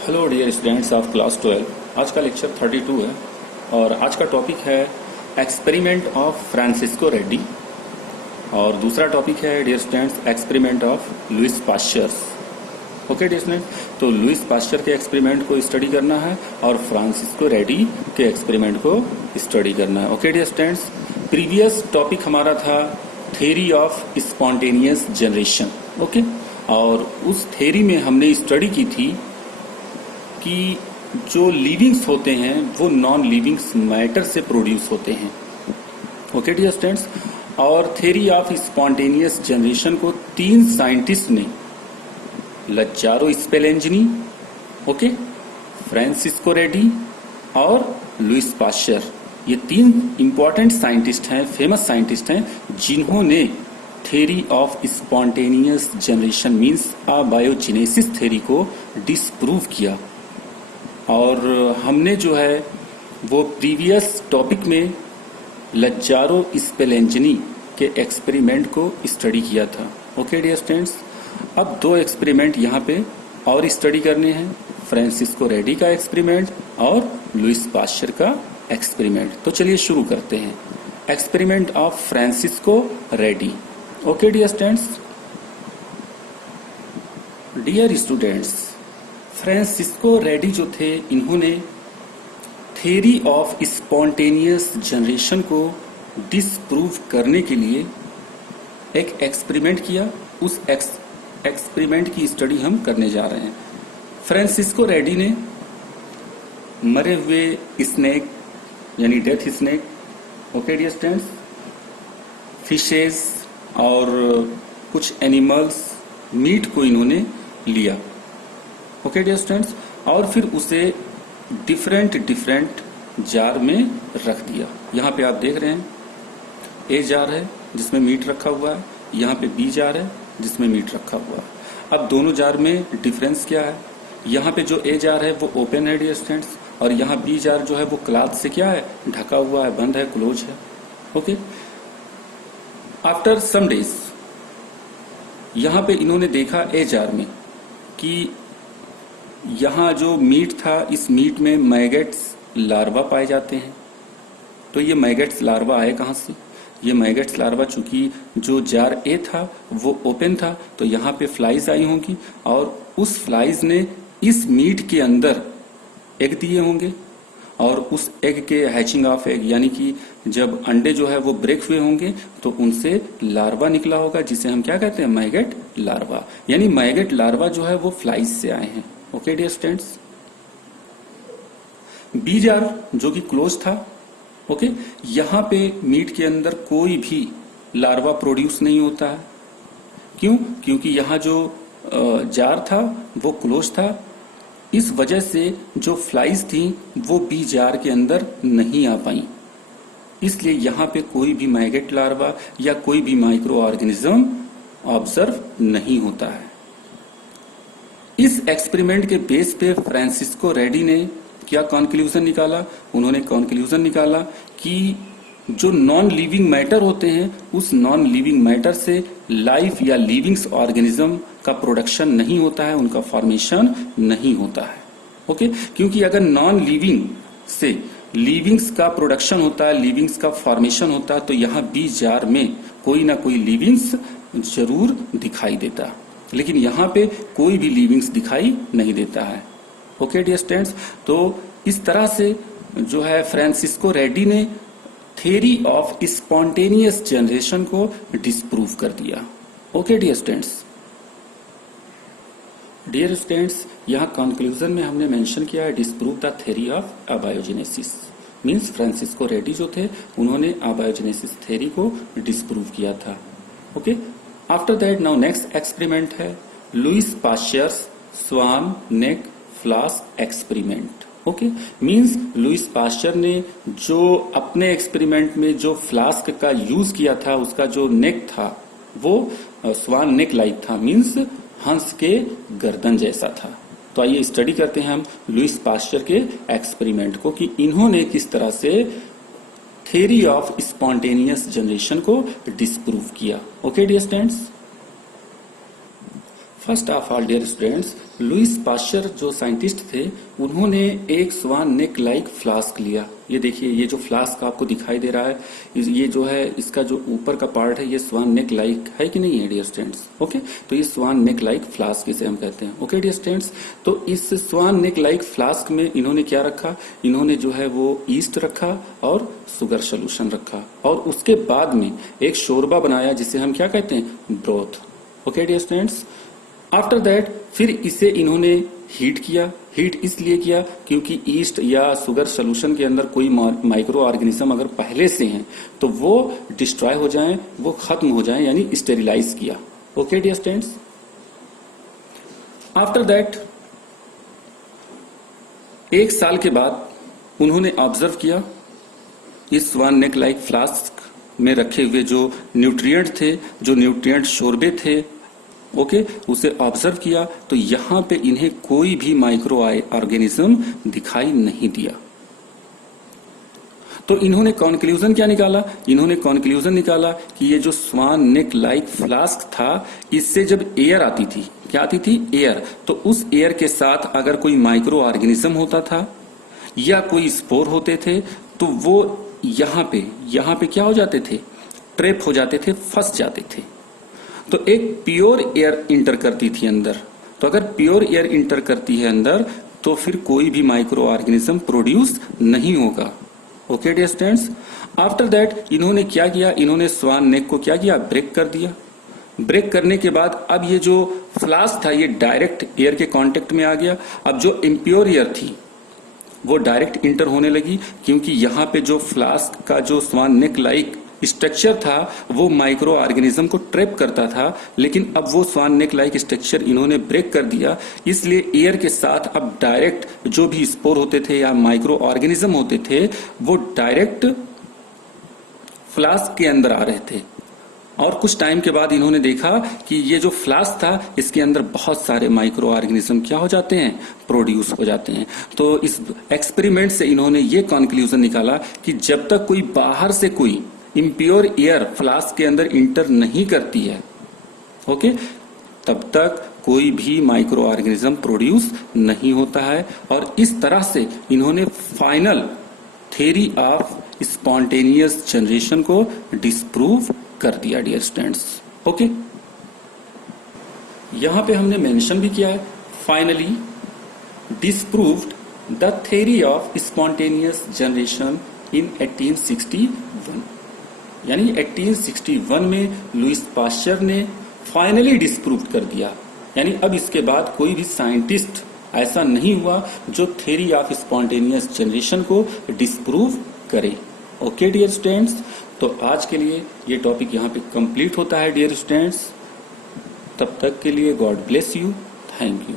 Hello dear students of class 12। आज का lecture 32 है और आज का टॉपिक है एक्सपेरिमेंट ऑफ फ्रांसिस्को रेड्डी और दूसरा टॉपिक है dear students experiment of Louis Pasteur. Okay dear students, तो लुइस पाश्चर के एक्सपेरिमेंट को स्टडी करना है और फ्रांसिस्को रेड्डी के एक्सपेरिमेंट को स्टडी करना है। Okay dear students, previous topic हमारा था theory of spontaneous generation. Okay, और उस थ्योरी में हमने स्टडी की थी कि जो लिविंग्स होते हैं वो नॉन लिविंग्स मैटर से प्रोड्यूस होते हैं। ओके डियर स्टूडेंट्स, और थ्योरी ऑफ स्पॉन्टेनियस जनरेशन को तीन साइंटिस्ट ने, लज्जारो स्पेलेंजनी, ओके, फ्रांसिस्को रेड्डी और लुइस पाश्चर, ये तीन इंपॉर्टेंट साइंटिस्ट हैं, फेमस साइंटिस्ट हैं, जिन्होंने theory of spontaneous generation means abiogenesis theory को डिस्प्रूव किया। और हमने जो है वो प्रीवियस टॉपिक में लज्जारो स्पेलेंजनी के एक्सपेरिमेंट को स्टडी किया था। ओके डियर स्टूडेंट्स, अब दो एक्सपेरिमेंट यहाँ पे और स्टडी करने हैं, फ्रांसिस्को रेड्डी का एक्सपेरिमेंट और लुइस पाश्चर का एक्सपेरिमेंट। तो चलिए शुरू करते हैं। Experiment of Francisco Redi. Okay dear students, dear students, Francisco Redi जो थे, इन्होंने थ्योरी ऑफ स्पॉन्टेनियस जनरेशन को डिस्प्रूव करने के लिए एक एक्सपेरिमेंट किया। उस एक्सपेरिमेंट की स्टडी हम करने जा रहे हैं। फ्रांसिस्को रेड्डी ने मरे हुए स्नेक यानी death snake, okay dear students, fishes और कुछ एनिमल्स मीट को इन्होंने लिया। ओके डियर स्टूडेंट्स, और फिर उसे डिफरेंट जार में रख दिया। यहाँ पे आप देख रहे हैं ए जार है जिसमें मीट रखा हुआ है, यहाँ पे बी जार है जिसमें मीट रखा हुआ है। अब दोनों जार में डिफरेंस क्या है? यहाँ पे जो ए जार है वो ओपन है डियर स्टूडेंट्स, और यहाँ बी जार जो है वो क्लॉथ से क्या है, ढका हुआ है, बंद है, क्लोज है। ओके, आफ्टर सम डेज यहाँ पे इन्होंने देखा ए जार में कि यहाँ जो मीट था, इस मीट में मैगेट्स लार्वा पाए जाते हैं। तो ये मैगेट्स लार्वा आए कहाँ से? ये मैगेट्स लार्वा, चूंकि जो जार ए था वो ओपन था, तो यहाँ पे फ्लाइज आई होंगी और उस फ्लाइज ने इस मीट के अंदर एग दिए होंगे और उस एग के हैचिंग ऑफ एग, यानी कि जब अंडे जो है वो ब्रेक हुए होंगे तो उनसे लार्वा निकला होगा, जिसे हम क्या कहते हैं, मैगेट लार्वा। यानी मैगेट लार्वा जो है वो फ्लाइज से आए हैं। Okay dear students, B jar जो कि क्लोज था, ओके, यहां पे मीट के अंदर कोई भी लार्वा प्रोड्यूस नहीं होता है। क्यों? क्योंकि यहां जो जार था वो क्लोज था, इस वजह से जो फ्लाइज थी वो बी जार के अंदर नहीं आ पाई, इसलिए यहां पे कोई भी मैगेट लार्वा या कोई भी माइक्रो ऑर्गेनिज्म ऑब्जर्व नहीं होता है। इस एक्सपेरिमेंट के बेस पे फ्रांसिस्को रेड्डी ने क्या कंक्लूजन निकाला? उन्होंने कंक्लूजन निकाला कि जो नॉन लिविंग मैटर होते हैं, उस नॉन लिविंग मैटर से लाइफ या लिविंग्स ऑर्गेनिज्म का प्रोडक्शन नहीं होता है, उनका फॉर्मेशन नहीं होता है। ओके, क्योंकि अगर नॉन लिविंग से लिविंग्स का प्रोडक्शन होता है, लिविंग्स का फॉर्मेशन होता है, तो यहाँ बी जार में कोई ना कोई लिविंग्स जरूर दिखाई देता, लेकिन यहाँ पे कोई भी लिविंग्स दिखाई नहीं देता है। ओके डियर स्टूडेंट्स, तो इस तरह से जो है फ्रांसिस्को रेड्डी ने थ्योरी ऑफ स्पॉन्टेनियस जनरेशन को डिस्प्रूव कर दिया। ओके डियर स्टूडेंट्स, यहाँ कंक्लूजन में हमने मेंशन किया है disprove the theory of abiogenesis. Means Francesco Redi जो थे उन्होंने अबायोजेनेसिस थ्योरी को डिस्प्रूव किया था। Okay, after that now next experiment है Louis Pasteur's swan neck flask experiment. Okay, means Louis Pasteur ने जो अपने एक्सपेरिमेंट में जो फ्लास्क का यूज किया था, उसका जो नेक था वो स्वान नेक लाइक था, मींस हंस के गर्दन जैसा था। तो आइए स्टडी करते हैं हम लुइस पाश्चर के एक्सपेरिमेंट को कि इन्होंने किस तरह से थ्योरी ऑफ स्पॉन्टेनियस जनरेशन को डिस्प्रूव किया। Okay dear students, first of all dear students, Louis Pasteur जो साइंटिस्ट थे उन्होंने एक स्वान नेक लाइक फ्लास्क लिया। ये देखिए, ये जो फ्लास्क आपको दिखाई दे रहा है, ये जो है इसका जो ऊपर का पार्ट है ये स्वान नेक लाइक है कि नहीं है डियर स्टूडेंट्स? ओके, तो ये स्वान नेक लाइक फ्लास्क इसे हम कहते हैं। ओके डियर स्टूडेंट्स, तो इस स्वान नेक लाइक फ्लास्क में इन्होंने क्या रखा? इन्होंने जो है वो ईस्ट रखा और शुगर सोल्यूशन रखा, और उसके बाद में एक शोरबा बनाया जिसे हम क्या कहते हैं? Broth. Okay dear students, after that फिर इसे इन्होंने हीट किया। हीट इसलिए किया क्योंकि ईस्ट या शुगर सोल्यूशन के अंदर कोई माइक्रो ऑर्गेनिज्म अगर पहले से हैं तो वो डिस्ट्रॉय हो जाएं, वो खत्म हो जाएं, यानी स्टेरिलाइज किया। Okay dear students, after that एक साल के बाद उन्होंने ऑब्जर्व किया इस स्वान नेक लाइक फ्लास्क में रखे हुए जो न्यूट्रिएंट थे, जो न्यूट्रिएंट शोरबे थे, ओके, उसे ऑब्जर्व किया तो यहां पे इन्हें कोई भी माइक्रो ऑर्गेनिज्म दिखाई नहीं दिया। तो इन्होंने कंक्लूजन क्या निकाला? इन्होंने कंक्लूजन निकाला कि ये जो स्वान नेक लाइक फ्लास्क था, इससे जब एयर आती थी, क्या आती थी? एयर। तो उस एयर के साथ अगर कोई माइक्रो ऑर्गेनिज्म होता था या कोई स्पोर होते थे तो वो यहां पे क्या हो जाते थे? ट्रैप हो जाते थे, फंस जाते थे। तो एक प्योर एयर इंटर करती थी अंदर। तो अगर प्योर एयर इंटर करती है अंदर तो फिर कोई भी माइक्रो ऑर्गेनिज्म प्रोड्यूस नहीं होगा। Okay dear students, after that इन्होंने क्या किया? इन्होंने स्वान नेक को क्या किया? ब्रेक कर दिया। ब्रेक करने के बाद अब ये जो फ्लास्क था ये डायरेक्ट एयर के कांटेक्ट में आ गया। अब जो इम्प्योर एयर थी वो डायरेक्ट इंटर होने लगी, क्योंकि यहाँ पे जो फ्लास्क का जो स्वान नेक लाइक स्ट्रक्चर था वो माइक्रो ऑर्गेनिज्म को ट्रैप करता था, लेकिन अब वो स्वान नेक लाइक स्ट्रक्चर इन्होंने ब्रेक कर दिया। इसलिए एयर के साथ अब डायरेक्ट जो भी स्पोर होते थे या माइक्रो ऑर्गेनिज्म होते थे वो डायरेक्ट फ्लास्क के अंदर आ रहे थे। और कुछ टाइम के बाद इन्होंने देखा कि ये जो फ्लास्क था इसके अंदर बहुत सारे माइक्रो ऑर्गेनिज्म क्या हो जाते हैं? प्रोड्यूस हो जाते हैं। तो इस एक्सपेरिमेंट से इन्होंने ये कंक्लूजन निकाला कि जब तक कोई बाहर से कोई इम्प्योर एयर फ्लास्क के अंदर इंटर नहीं करती है, ओके, तब तक कोई भी माइक्रो ऑर्गेनिज्म प्रोड्यूस नहीं होता है। और इस तरह से इन्होंने final theory of spontaneous generation को डिस्प्रूव कर दिया डियर स्टूडेंट्स। ओके, यहां पे हमने मेंशन भी किया है, finally disproved the theory of spontaneous generation in 1861। यानी 1861 में लुईस पाश्चर ने फाइनली डिस्प्रूव कर दिया। यानी अब इसके बाद कोई भी साइंटिस्ट ऐसा नहीं हुआ जो थ्योरी ऑफ स्पॉन्टेनियस जनरेशन को डिस्प्रूव करे। ओके डियर स्टूडेंट्स, तो आज के लिए ये टॉपिक यहाँ पे कंप्लीट होता है डियर स्टूडेंट्स। तब तक के लिए God bless you, thank you.